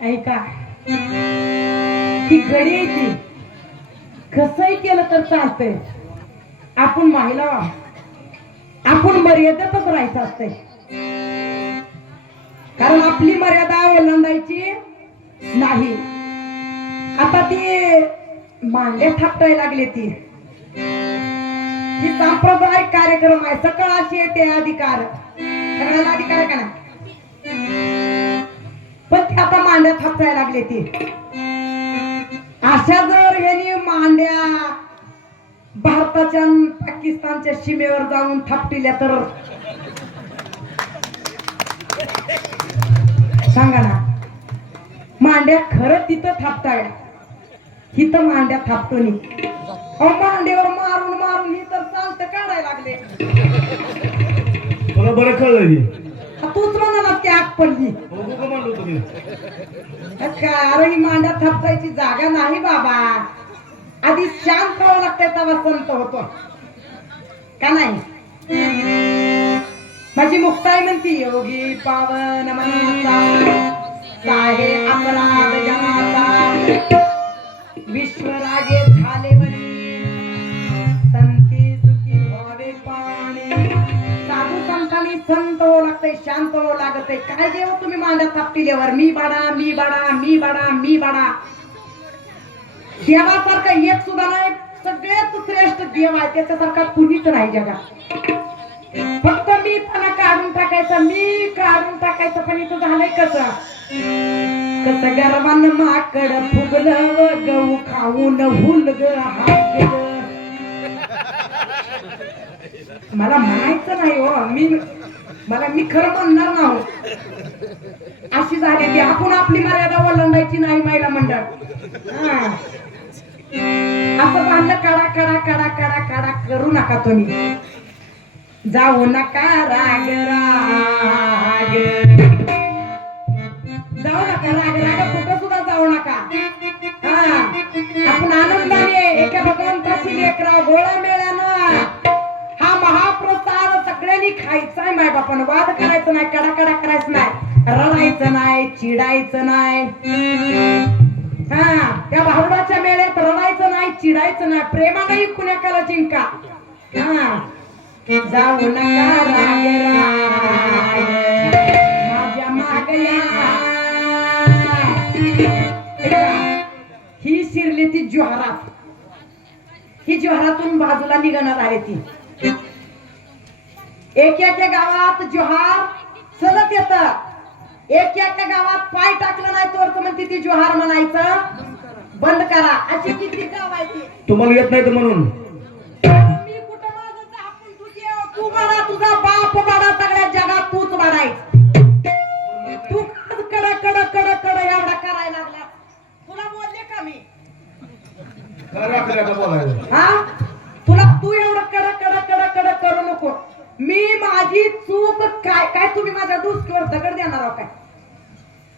ऐका ती गडी आहे ती कसंही केलं तर चालतंय. आपण महिला आपण मर्यादेतच राहायचं असतंय. कारण आपली मर्यादा ओलांडायची नाही. आता ती मांडे थापटायला लागली ती सांप्रदायिक कार्यक्रम आहे. सकाळची येते अधिकार सगळ्याला अधिकार आहे का ना. पण ती आता मांड्या थापटायला लागली ती. अशा जर यांनी मांड्या भारताच्या पाकिस्तानच्या सीमेवर जाऊन थापटिल्या तर सांगा ना. मांड्या खरं तिथं थापताय हिथं मांड्या थापतो नी. मांड्यावर मारून मारून ही तर चालत काढायला लागले. मला बरं कळलं तूच म्हणाला की आग पडली. अरे ही मांड्या थापटायची जागा नाही बाबा. आधी शांत व्हावं लागतंय तेव्हा संत होतो का नाही. माझी मुक्ताई म्हणती योगी पावन मनाचा साहे अपराध जनाचा विश्वरागे झाले म्हणे संती सुखी व्हावे पाणी. साधू संतांनी संत हो लागतंय शांत हो लागतंय. काय जेव्हा तुम्ही मांड्या थापटिल्यावर मी बाडा मी बाडा मी बाडा मी बाडा. देवासारखा एक सुद्धा नाही. सगळ्यात श्रेष्ठ देव आहे त्याच्यासारखा कुणीच नाही जगात. फक्त मी पणा काढून टाकायचा मी काढून टाकायचं. पण इथं झालंय कसं कसं गर्वान माकड फुगलं व गहू खाऊन हुलग हात. मला म्हणायचं नाही हो. मी खरं म्हणणार ना हो. अशी झाली ती. आपण आपली मर्यादा ओलांडायची नाही महिला मंडळ. असं बांधलं काढा काढा काढा काढा काढा करू नका तुम्ही. जाऊ नका राग राग जाऊ नका राग राग कुठं सुद्धा जाऊ नका. आपण आनंदाने एका भगवंताची लेकरा गोळा मेळ्यानं हा महाप्रसाद सगळ्यांनी खायचा आहे. माय बापानं वाद करायचं नाही कडा कडा करायचं नाही रडायचं नाही चिडायचं नाही. त्या भारुडाच्या मेळ्यात रडायचं नाही चिडायचं नाही. प्रेमाने कुण्याकाला जिंका. जाऊ नका राग राग माझ्या मागया. ही शिरली ती ज्वारात. ही ज्वारातून बाजूला निघणार आहे ती. एक एका गावात ज्वार चलत येत. एक एका गावात पाय टाकलं नाही तर म्हणते ती ज्वार म्हणायचं बंद करा. अशी किती गाव आहे ती. तुम्हाला येत नाही तर म्हणून मी कुठं माझं आपण तू बाळा तुझा बाप बाळा सगळ्या जगात तूच बाळायच. तू कड कड कड कड एवढा करायला लागला. तुला बोलले का मी तुला तू एवढं कड कड कड कड करू नको. मी माझी चूक काय काय तुम्ही माझ्या डुसकीवर दगड देणार आहो काय.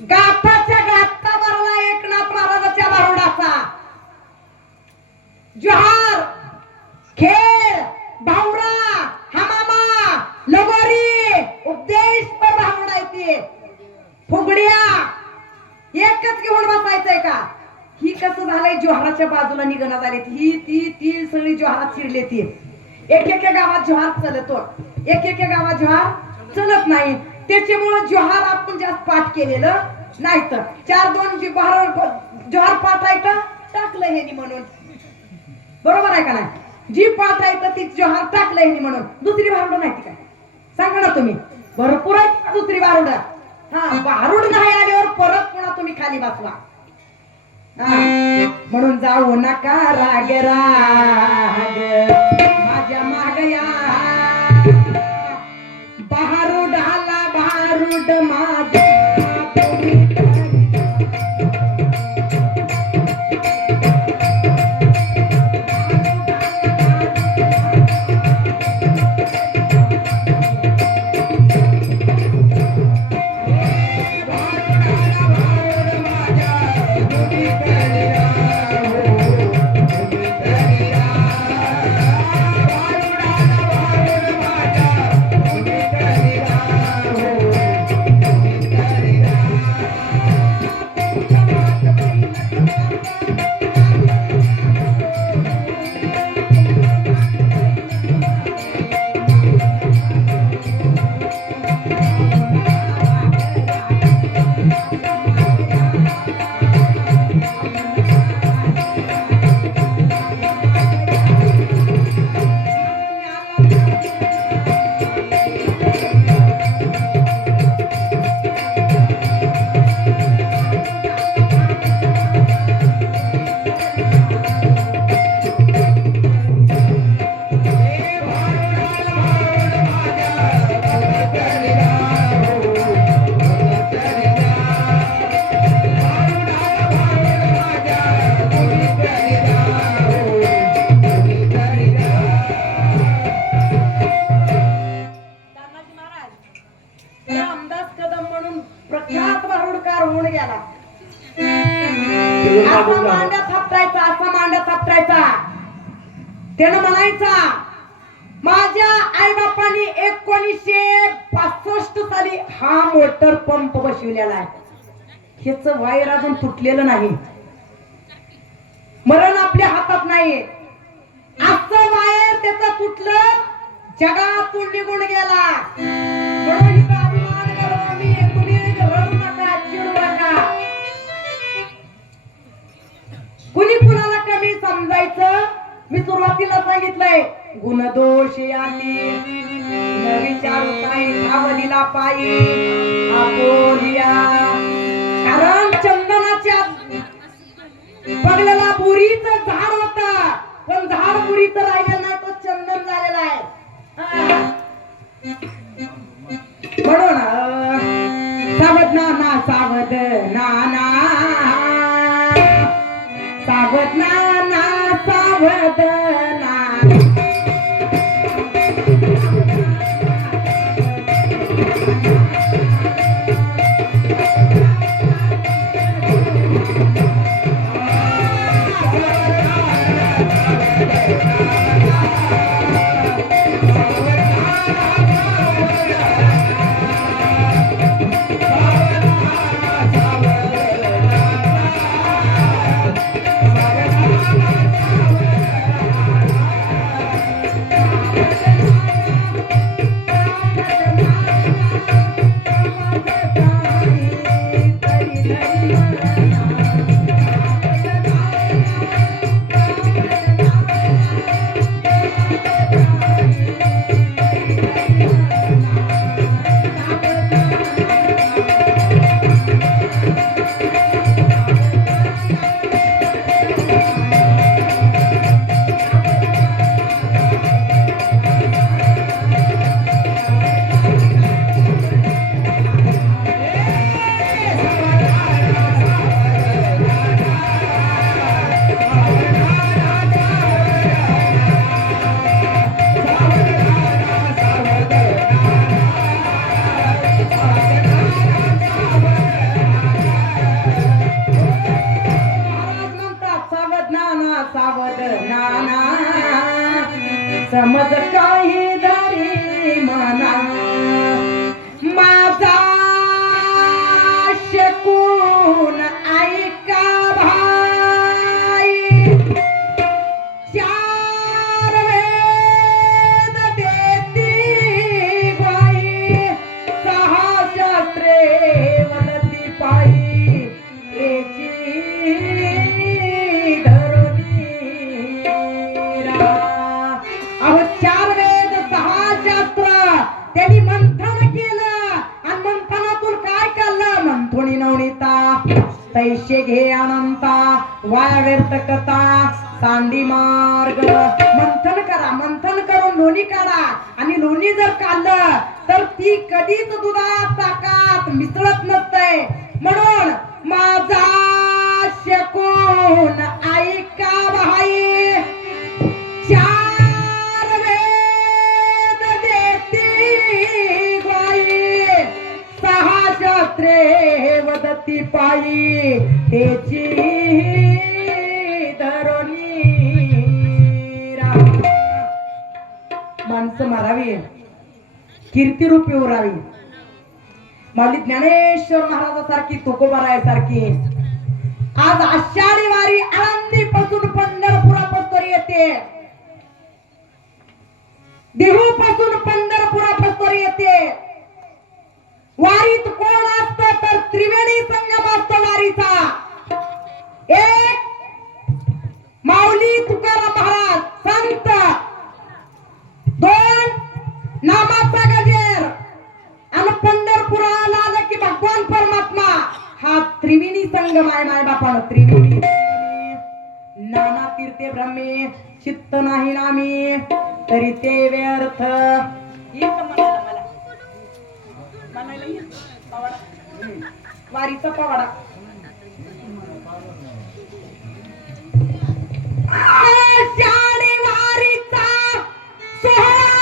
गाताच्या गाता भरला एकनाथ महाराजाच्या भारुडाचा जोहार खेळ भावडा हमामा लगोरी उपदेश पर भावडा येते फुगड्या एकच घेऊन बसायचंय का. ही कसं झालंय जोहाराच्या बाजूला निघणं झाली. ही ती ती सगळी जोहारात शिरली ती. एक एका गावात जोहार चलतो एक एका गावात जोहार चलत नाही. त्याच्यामुळे जोहार आपण जास्त पाठ केलेलं नाही. तर 4-2 जोहार पाठायचं टाकलं हे म्हणून बरोबर आहे का नाही. जी पाठायचं ती जोहार टाकलं हे म्हणून. दुसरी भारुड नाही काय सांगा ना तुम्ही. भरपूर आहे दुसरी भारुड. भारुड नाही आल्यावर परत पुन्हा तुम्ही खाली बसला. म्हणून जाऊ नका राग राग माझ्या मागया. भारुड आला भारुड माझ्या पळवून गेला. त्याचं असा मागून झालं. मांड्या थापटायचा, असा मांड्या थापटायचा. त्यानं म्हणायचा माझ्या आई बापांनी 1965 साली हा मोटर पंप बसविलेला आहे. ह्याच वायर अजून तुटलेलं नाही. मरण आपल्या हातात नाही. असं वायर त्याचं तुटलं, जगातून निघून गेला. म्हणून इथं अभिमान करू मी, तुम्ही रडू नका, चिडू नका. कुणी कुणाला कमी समजायचं? मी सुरुवातीला सांगितलंय, गुणदोष याती न विचारू काही धावलीला पायी आपोलिया. कारण चंदनाच्या बगलेला बुरीचं झाड होतं, पण झाड बुरीचं राहिलेलं नाही, तो चंदन झालेला आहे. म्हणून सावध नाना, सावध नाना, सावध नाना, सावध नाना. समज काही धरी मना माझा शकून ऐका भाई. चार वेद देती बाई, 6 शास्त्रे वदती पायी एची त्यांनी मंथन केलं आणि मंथनातून काय काढलं? मंथोणी नवनीता तैशे घे अनंता वाया व्यर्थ कथा सांडी मार्ग. मंथन करा, मंथन करून लोणी काढा आणि लोणी जर काढलं तर ती कधीच दुधात ताकात मिसळत नसते. म्हणून माझा शकून ऐका भाई, 4 वेद देती बाई, 6 शास्त्रे वदती पायी तेची धरोनी. माणसं मारावी, कीर्तिरूपी उरावी. माऊली ज्ञानेश्वर महाराजासारखी, तुकोबारायासारखी आज आषाढी वारी आळंदीपासून पंढरपुरापर्यंत येते. देहूपासून पंढरपुरापर्यंत येते. वारीत कोण असतं तर त्रिवेणी संगम असतो वारीचा. एक माऊली तुकाराम महाराज संत, 2 नामाचा गजेर आणि पंढरपुराला आलं की भगवान परमात्मा. हा त्रिवेणी संगम आहे माय बापानं. त्रिवेणी नाना तीर्थे ब्रह्मे चित्त नाही नामी तरी ते व्यर्थ. वारीचा पवाडा. आषाढी वारीचा सोहळा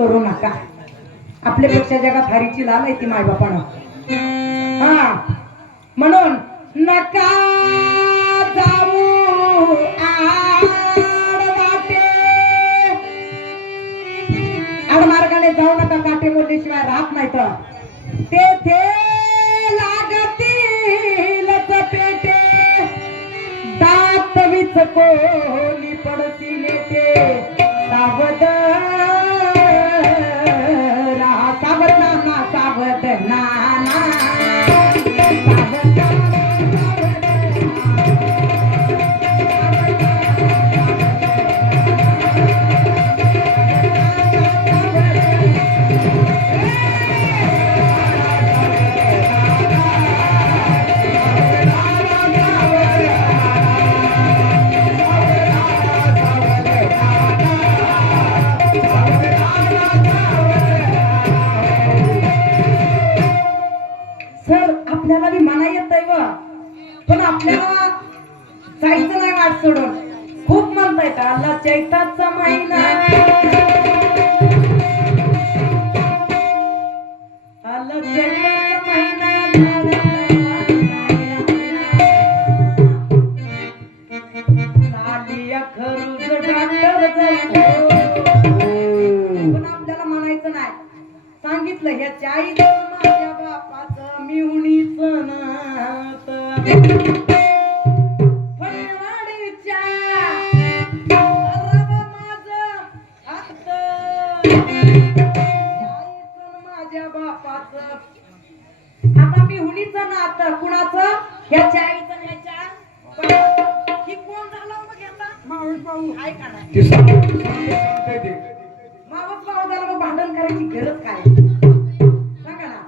करू नका. आपल्यापेक्षा जगात हरीची लाल आहे ती मायबापानं. हा म्हणून नका जाऊ आडवाटे, आडमार्गाने जाऊ नका. काटे बोलल्याशिवाय राहत नाही तर तेथे लागतील पेटे, दात विचकोली पडतील ते. सावध राहा, सावध नाना, सावध नाना, सावध सर आपल्याला बी म्हणा येत आहे व, पण आपल्याला जायचं नाही वाट सोडून. खूप म्हणतायत आला चैताचा महिना, आला चैताचा महिना, लालिया खरूज डॉक्टर जाऊ. पण आपल्याला म्हणायचं नाही. सांगितलं ह्याच्या आईचं माझ्या बापाचं मिहुणीचं नात, फणवाडीच्या रवा माझं हात, आईचं माझ्या बापाचं. आता मिहुणीचं नातं कुणाचं? ह्याच्या आईचं आणि ह्याच्या बापाचं. ही कोण झालं मग ह्याचा? मावस भाऊ आहे का नाही? ते सांगते ते. मावस भाऊ झाला मग भांडण करायची गरज काय? सांगा ना.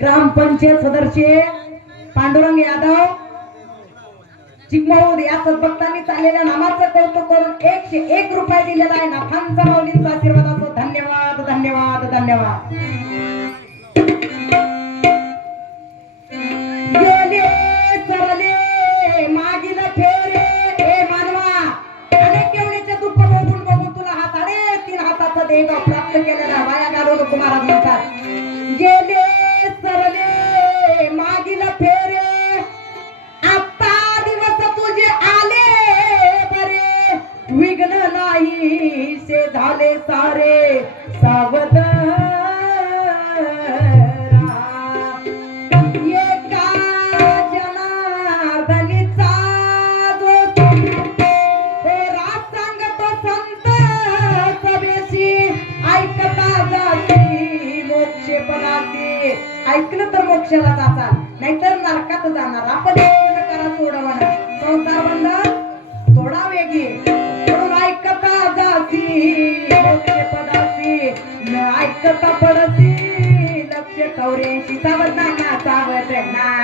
ग्रामपंचायत सदस्य पांडुरंग यादव चिकमौद या सद्भक्तांनी चाललेल्या नामाचं कौतुक करून 101 रुपये दिलेला आहे. नाथांचा माऊलींचा आशीर्वाद असो. धन्यवाद, धन्यवाद, धन्यवाद. गेले सरले मागील फेरे, हे मानवा अनेक केवढीचे दुःख बघून बघून तुला हा 3.5 हाताचा देह प्राप्त केलेला वाया घालू नको. महाराज म्हणतात गेले सरले मागील फेरे, आता दिवस तुझे आले बरे, विघ्न नाही से झाले सारे. सावध ऐकलं तर मोक्षाला जातात, नाहीतर नरकात जाणार. आपण करा सोडवणार. संसार बंधन थोडा वेगी म्हणून ऐकता जाती मोक्ष पदासी, न ऐकता पडती लक्ष 84. सावध नाना, सावध नाना.